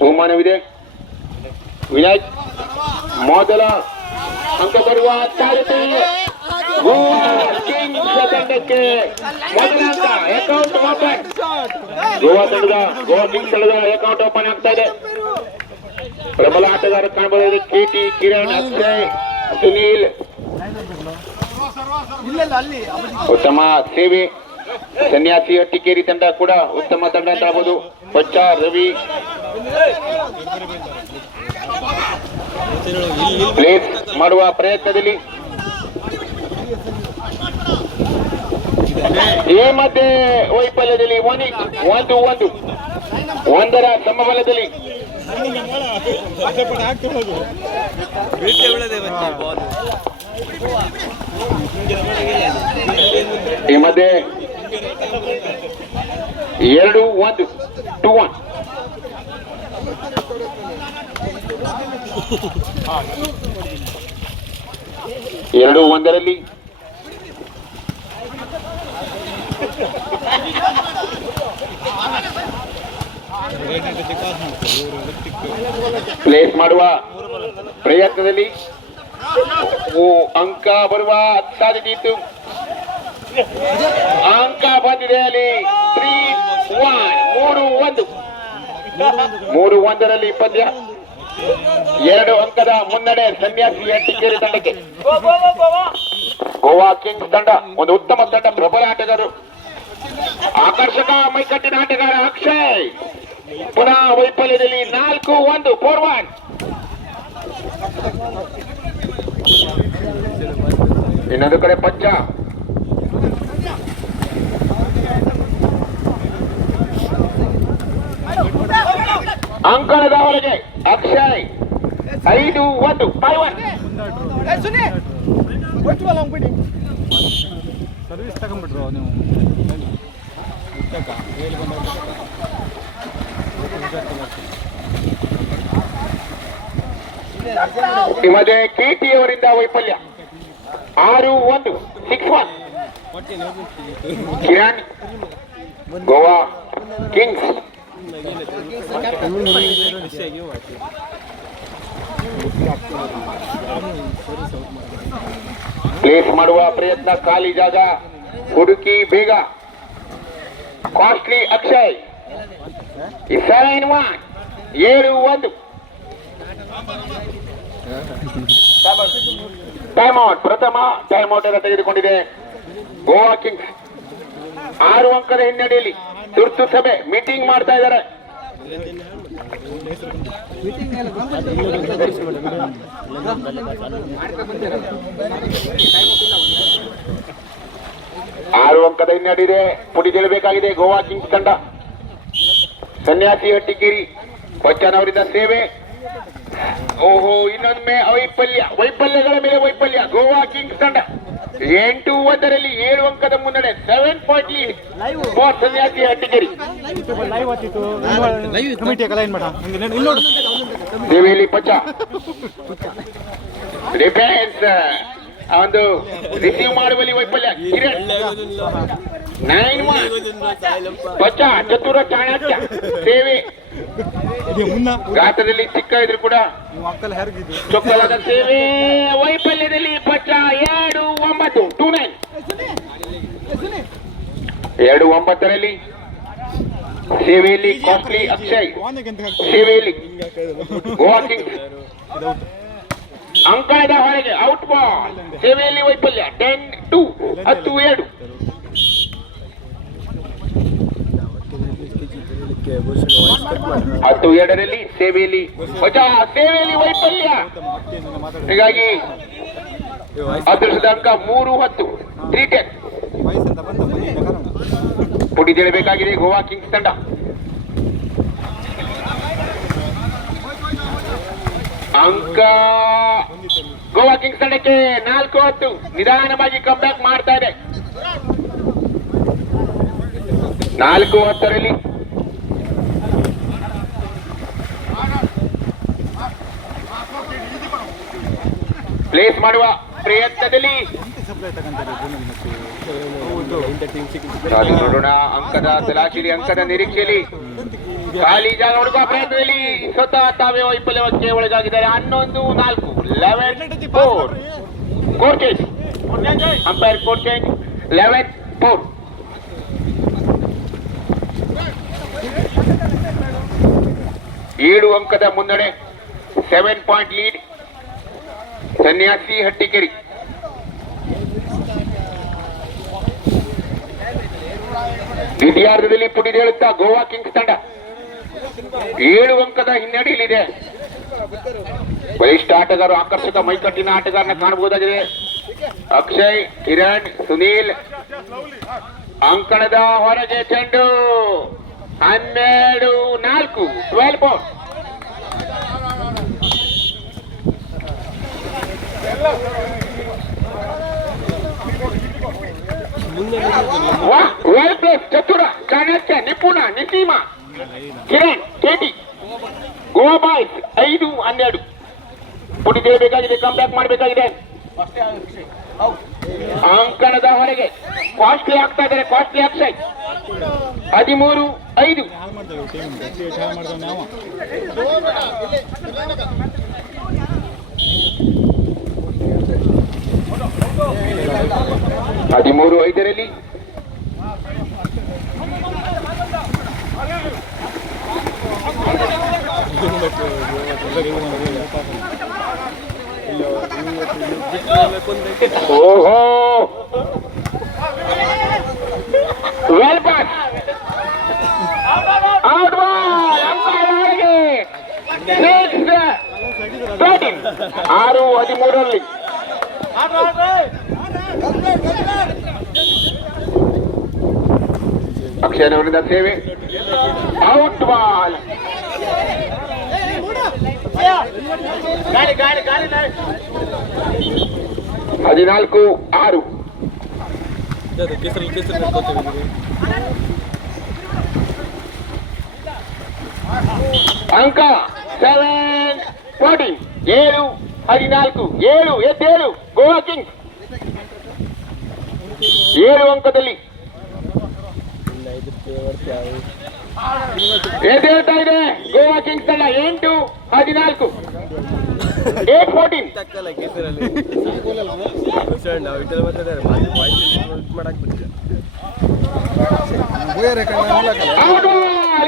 ಬಹುಮಾನವಿದೆ. ವಿನಾಯಕ್ ಮೊದಲ ಅಂಕ ಬರುವ ಸಾಧ್ಯತೆ. ತಂಡಕ್ಕೆ ಮೊದಲ ಅಂಕ. Account open. ಗೋವಾ ಕಿಂಗ್ಸ್ ತಂಡದ ಅಕೌಂಟ್ ಓಪನ್ ಆಗ್ತಾ ಇದೆ. ಪ್ರಬಲ ಆಟಗಾರ ಕಾಣಬಹುದು. ಕೆಟಿ, ಕಿರಣ್, ಅಕ್ಷಯ್, ಸುನೀಲ್. ಉತ್ತಮ ಸೇವೆ. ಸನ್ಯಾಸಿ ಹಟ್ಟಿಕೇರಿ ತಂಡ ಕೂಡ ಉತ್ತಮ ತಂಡ ಅಂತ ಹೇಳ್ಬೋದು. ಪಚ್ಚ, ರವಿ ಪ್ಲೇಸ್ ಮಾಡುವ ಪ್ರಯತ್ನದಲ್ಲಿ ಈ ಮಧ್ಯೆ ವೈಫಲ್ಯದಲ್ಲಿ ಒಂದರ ಸಮಬಲದಲ್ಲಿ ಈ ಮಧ್ಯೆ 2-1 2-1. ಎರಡು ಒಂದರಲ್ಲಿ ಪ್ಲೇಸ್ ಮಾಡುವ ಪ್ರಯತ್ನದಲ್ಲಿ ಅಂಕ ಬರುವ ಸಾಧ್ಯತೆ ಇತ್ತು. ಅಂಕ ಬಂದಿದೆ ಅಲ್ಲಿ. 3-1 3-1 ಪಂದ್ಯ. 2 ಅಂಕದ ಮುನ್ನಡೆ ಸನ್ಯಾಸಿ ಹಟ್ಟಿಕೇರಿ ತಂಡಕ್ಕೆ. ಗೋವಾ ಕಿಂಗ್ಸ್ ತಂಡ ಒಂದು ಉತ್ತಮ ತಂಡ. ಪ್ರಬಲ ಆಟಗಾರರು, ಆಕರ್ಷಕ ಮೈಕಟ್ಟಿನ ಆಟಗಾರ ಅಕ್ಷಯ್ ಪುನಃ ವೈಫಲ್ಯದಲ್ಲಿ. 4-1 4-1. ಇನ್ನೊಂದು ಕಡೆ ಪಂಚ. ಅಂಕಣದ ಹೊರಗೆ ಅಕ್ಷಯ್. 5-1 5-1. ಸರ್ವಿಸ್ ತಗೊಂಡ್ಬಿಟ್ರು ನೀವು. ಈ ಮಧ್ಯೆ ಕೆಟಿ ಅವರಿಂದ ವೈಫಲ್ಯ. 6-1 6-1. ಕಿರಣ್, ಗೋವಾ ಕಿಂಗ್ಸ್. ಪ್ಲೇಸ್ ಮಾಡುವ ಪ್ರಯತ್ನ. ಖಾಲಿ ಜಾಗ ಹುಡುಕಿ ಬೇಗ. ಕಾಸ್ಟ್ಲಿ ಅಕ್ಷಯ್. 7-1 7-1. Time out. ಪ್ರಥಮ ಟೈಮ್ ಔಟ್ ಅನ್ನು ತೆಗೆದುಕೊಂಡಿದೆ ಗೋವಾ ಕಿಂಗ್ಸ್. 6 ಅಂಕದ ಹಿನ್ನಡೆಯಲ್ಲಿ ತುರ್ತು ಸಭೆ ಮೀಟಿಂಗ್ ಮಾಡ್ತಾ ಇದ್ದಾರೆ. ಆರು ಅಂಕದ ಹಿನ್ನಡೆ ಪುಡಿಗೆಳಬೇಕಾಗಿದೆ ಗೋವಾ ಕಿಂಗ್ಸ್ ತಂಡ. ಸನ್ಯಾಸಿ ಹಟ್ಟಿಕೇರಿ ಬಚ್ಚನವರಿಂದ ಸೇವೆ. ಓಹೋ, ಇನ್ನೊಮ್ಮೆ ವೈಫಲ್ಯಗಳ ಮೇಲೆ ವೈಫಲ್ಯ. ಗೋವಾ ಕಿಂಗ್ಸ್ ತಂಡ 8-1 7 ಅಂಕದ ಮುನ್ನಡೆ. 7 ಪಾಯಿಂಟ್ ಲೀಡ್ ಫಾರ್ ಸನ್ಯಾಸಿ ಹಟ್ಟಿಕೇರಿ. ದೇವಿಯಲ್ಲಿ ಪಚ್ಚ ಡಿಫೆನ್ಸ್ ಒಂದು ರಿಸೀವ್ ಮಾಡುವಲ್ಲಿ ವೈಫಲ್ಯ. ಕಿರಣ್ 9-1 ಪಚ್ಚ. ಚತುರ ಚಾಣಕ್ಯ ಸೇವೆ. ಗಾತ್ರದಲ್ಲಿ ಚಿಕ್ಕ ಇದ್ರು ಕೂಡ ಚೊಕ್ಕಲಾದ ಸೇವೆ. ವೈಫಲ್ಯದಲ್ಲಿ ಪಚ್ಚ. 2-9 2-9 ಸೇವೆಯಲ್ಲಿ ಕಾಸ್ಟ್ಲಿ ಅಕ್ಷಯ್. ಸೇವೆಯಲ್ಲಿ ಗೋವಾ ಕಿಂಗ್ಸ್. ಅಂಕಣದ ಹೊರಗೆ ಔಟ್ ಬಾಲ್. ಸೇವೆಯಲ್ಲಿ ವೈಫಲ್ಯ. 10-2 10-7. ಹತ್ತು ಎರಡರಲ್ಲಿ ಸೇವೆಯಲ್ಲಿ ವೈಫಲ್ಯ. ಹೀಗಾಗಿ ಅದೃಷ್ಟದ ಅಂಕ 3-10 3-10. ಪುಡಿದೇಳಬೇಕಾಗಿದೆ ಗೋವಾ ಕಿಂಗ್ಸ್ ತಂಡ. ಅಂಕ ಗೋವಾ ಕಿಂಗ್ಸ್ ತಂಡಕ್ಕೆ 4-10. ನಿಧಾನವಾಗಿ ಕಮ್ ಬ್ಯಾಕ್ ಮಾಡ್ತಾ ಇದೆ. 4-10 ಪ್ಲೇಸ್ ಮಾಡುವ ಪ್ರಯತ್ನದಲ್ಲಿ ನೋಡೋಣ. ಅಂಕದ ತಲಾಶಿಲಿ ಅಂಕದ ನಿರೀಕ್ಷೆಯಲ್ಲಿ ಖಾಲಿ ಜಾಗ ಹುಡುಕುವ ಪ್ರಯತ್ನದಲ್ಲಿ ಸ್ವತಃ ತಾವೇ ವೈಫಲ್ಯಕ್ಕೆ ಒಳಗಾಗಿದ್ದಾರೆ. 11-4 11-4 court change. Umpire court change. 11-4. ಏಳು ಅಂಕದ ಮುನ್ನಡೆ. 7 ಪಾಯಿಂಟ್ ಲೀಡ್ ಸನ್ಯಾಸಿ ಹಟ್ಟಿಕೆರಿ. ದ್ವಿತೀಯಾರ್ಧದಲ್ಲಿ ಪುಟಿದೇಳುತ್ತಾ ಗೋವಾ ಕಿಂಗ್ಸ್ ತಂಡ 7 ಅಂಕದ ಹಿನ್ನಡೆಯಲ್ಲಿದೆ. ಬಲಿಷ್ಠ ಆಟಗಾರ, ಆಕರ್ಷಕ ಮೈಕಟ್ಟಿನ ಆಟಗಾರನ ಕಾಣಬಹುದಾಗಿದೆ. ಅಕ್ಷಯ್, ಕಿರಣ್, ಸುನೀಲ್. ಅಂಕಣದ ಹೊರಗೆ ಚೆಂಡು. 12-4 12 ಪಾಯಿಂಟ್. Well place. ಚತುರ, ಚಾಣಕ್ಯ, ನಿಪುಣ, ನಿಸೀಮ, ಕಿರಣ್, ಕೇಟಿ. ಗೋವಾ ಬಾಯ್ಸ್ 5-12. ಪುಟಿದೇಳಬೇಕಾಗಿದೆ, ಕಮ್ ಬ್ಯಾಕ್ ಮಾಡಬೇಕಾಗಿದೆ. ಅಂಕಣದ ಹೊರಗೆ ಕಾಸ್ಟ್ಲಿ ಆಗ್ತಾ ಇದ್ದಾರೆ. ಕಾಸ್ಟ್ಲಿ ಅಕ್ಷಯ್ 13-5. 13-5 ಓಹೋ, well pass. Out ball. Umpire ಹೊರಗೆ. 6-13 ಅಕ್ಷಯನವರಿಂದ ಸೇವೆ. Out ball. 14-6. ಅಂಕ 7-14. 7-14. 7 ಗೋವಾ ಕಿಂಗ್ಸ್ 7 ಅಂಕದಲ್ಲಿ ಎದ್ದೇಳ್ತಾ ಇದೆ ಗೋವಾ ಕಿಂಗ್ಸ್ ತಂಡ. 8-14. 8-14.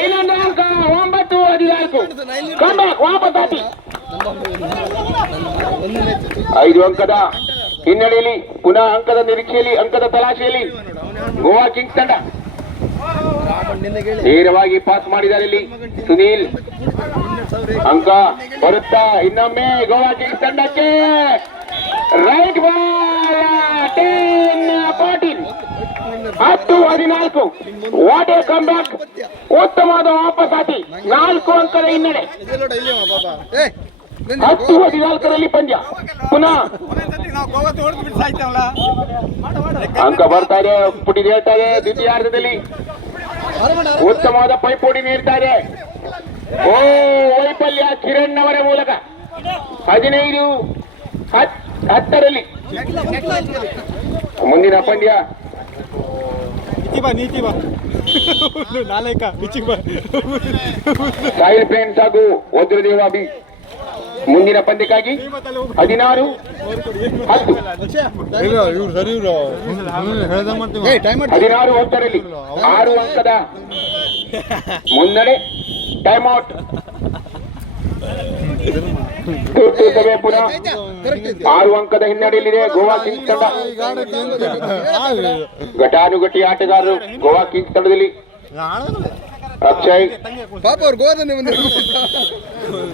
ಇನ್ನೊಂದು ಅಂಕ. 9-14. ಕಮ್ಬ್ಯಾಕ್ ವಾಪಸ್ ಆಟಿ. 5 ಅಂಕದ ಹಿನ್ನಡೆಯಲ್ಲಿ ಪುನಃ ಅಂಕದ ನಿರೀಕ್ಷೆಯಲ್ಲಿ, ಅಂಕದ ತಲಾಶೆಯಲ್ಲಿ ಗೋವಾ ಕಿಂಗ್ಸ್ ತಂಡ. ನೇರವಾಗಿ ಪಾಸ್ ಮಾಡಿದ್ದಾರೆ ಇಲ್ಲಿ ಸುನೀಲ್. ಅಂಕ ಬರುತ್ತಾ ಇನ್ನೊಮ್ಮೆ ಗೋವಾ ಕಿಂಗ್ಸ್ ತಂಡಕ್ಕೆ. Right ball. 10-14. 10-14. What A come back. ಉತ್ತಮವಾದ ವಾಪಸ್ ಆಟಿ. 4 ಅಂಕದ ಹಿನ್ನಡೆ. 10-14 ಪಂದ್ಯ. ಪುನಃ ಅಂಕ ಬರ್ತಾ ಇದೆ. ಪುಟಿದೇಳ್ತಾ ಇದೆ. ದ್ವಿತೀಯಾರ್ಧದಲ್ಲಿ ಉತ್ತಮವಾದ ಪೈಪೋಟಿ ನೀಡ್ತಾ ಇದೆ. ಓ, ವೈಫಲ್ಯ ಕಿರಣ್ ಅವರ ಮೂಲಕ. 15-10 ಮುಂದಿನ ಪಂದ್ಯ. ಸಾಯಿಲ್ ಫ್ರೆಂಡ್ಸ್ ಹಾಗೂ ವಜ್ರದೇವ ಬಿ ಮುಂದಿನ ಪಂದ್ಯಕ್ಕಾಗಿ 16-10. 16-10 6 ಅಂಕದ ಮುನ್ನಡೆ. Time out. ತುರ್ತು ಸಭೆ ಪುನಃ. 6 ಅಂಕದ ಹಿನ್ನಡೆಯಲ್ಲಿದೆ ಗೋವಾ ಕಿಂಗ್ಸ್ ತಂಡ. ಘಟಾನುಘಟಿ ಆಟಗಾರರು ಗೋವಾ ಕಿಂಗ್ಸ್ ತಂಡದಲ್ಲಿ. ಅಕ್ಷಯ್,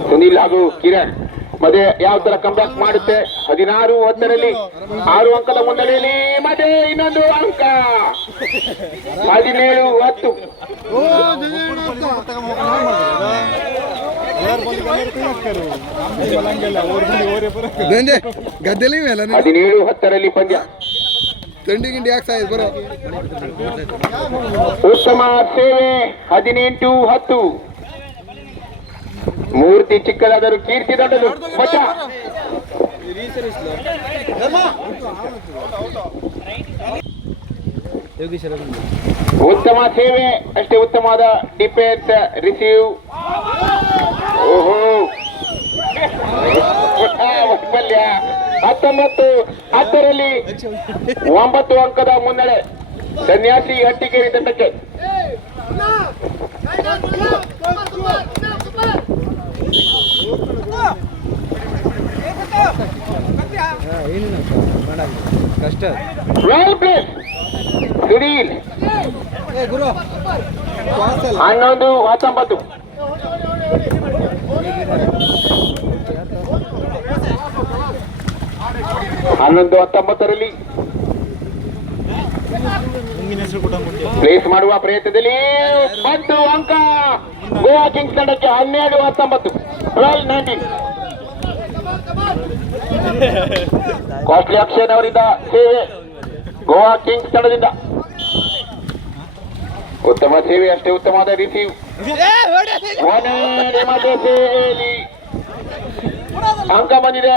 ಸುನೀಲ್ ಹಾಗೂ ಕಿರಣ್. ಮತ್ತೆ ಯಾವ ತರ ಕಂಬ್ಯಾಕ್ ಮಾಡುತ್ತೆ. 16-10 6 ಅಂಕದ ಮುನ್ನಡೆಯಲ್ಲಿ ಮತ್ತೆ ಇನ್ನೊಂದು ಅಂಕ. 17-10. ಗದ್ದೆಲಿ 17-10 ಪಂದ್ಯ. ತಿಂಡಿ ಗಿಂಡಿ ಯಾಕೆ ಬರೋ ಉತ್ತಮ ಸೇವೆ. 18-10. ಮೂರ್ತಿ ಚಿಕ್ಕದಾದರೂ ಕೀರ್ತಿ ದೊಡ್ಡದು. ಮಚ್ಚ ಉತ್ತಮ ಸೇವೆ, ಅಷ್ಟೇ ಉತ್ತಮವಾದ ಡಿಫೆನ್ಸ್. ರಿಸೀವ್. ಓಹೋ, ವೈಫಲ್ಯ. 19-10ರಲ್ಲಿ 9 ಅಂಕದ ಮುನ್ನಡೆ ಸನ್ಯಾಸಿ ಹಟ್ಟಿಕೇರಿ ತಂಡಕ್ಕೆ. ಕಷ್ಟ ವೆಲ್ ಪ್ಲೇಸ್ ಸುನೀಲ್. ಗುರು 11-19. ಹನ್ನೊಂದು 19ರಲ್ಲಿ ಪ್ಲೇಸ್ ಮಾಡುವ ಪ್ರಯತ್ನದಲ್ಲಿ 10 ಅಂಕ ಗೋವಾ ಕಿಂಗ್ಸ್ ತಂಡಕ್ಕೆ. 12-19. 12-19. ಕಾಸ್ಟ್ಲಿ ಅಕ್ಷನ್ ಅವರಿಂದ ಸೇವೆ ಗೋವಾ ಕಿಂಗ್ಸ್ ತಂಡದಿಂದ. ಉತ್ತಮ ಸೇವೆ, ಅಷ್ಟೇ ಉತ್ತಮವಾದ ರಿಸೀವ್. ಅಂಕ ಬಂದಿದೆ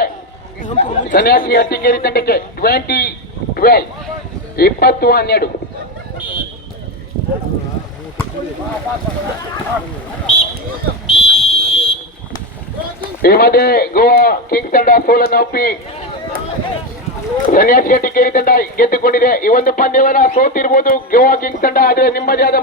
ಸನ್ಯಾಸಿ ಹಟ್ಟಿಕೇರಿ ತಂಡಕ್ಕೆ. 20-12. 20-12. ಈ ಮಧ್ಯೆ ಗೋವಾ ಕಿಂಗ್ಸ್ ತಂಡ ಸೋಲನ್ನು ಒಪ್ಪಿ ಸನ್ಯಾಸಿ ಹಟ್ಟಿಕೇರಿ ತಂಡ ಗೆದ್ದುಕೊಂಡಿದೆ. ಈ ಒಂದು ಪಂದ್ಯವನ್ನು ಸೋತಿರ್ಬೋದು ಗೋವಾ ಕಿಂಗ್ಸ್ ತಂಡ, ಆದರೆ ನಿಮ್ಮದೇ ಆದ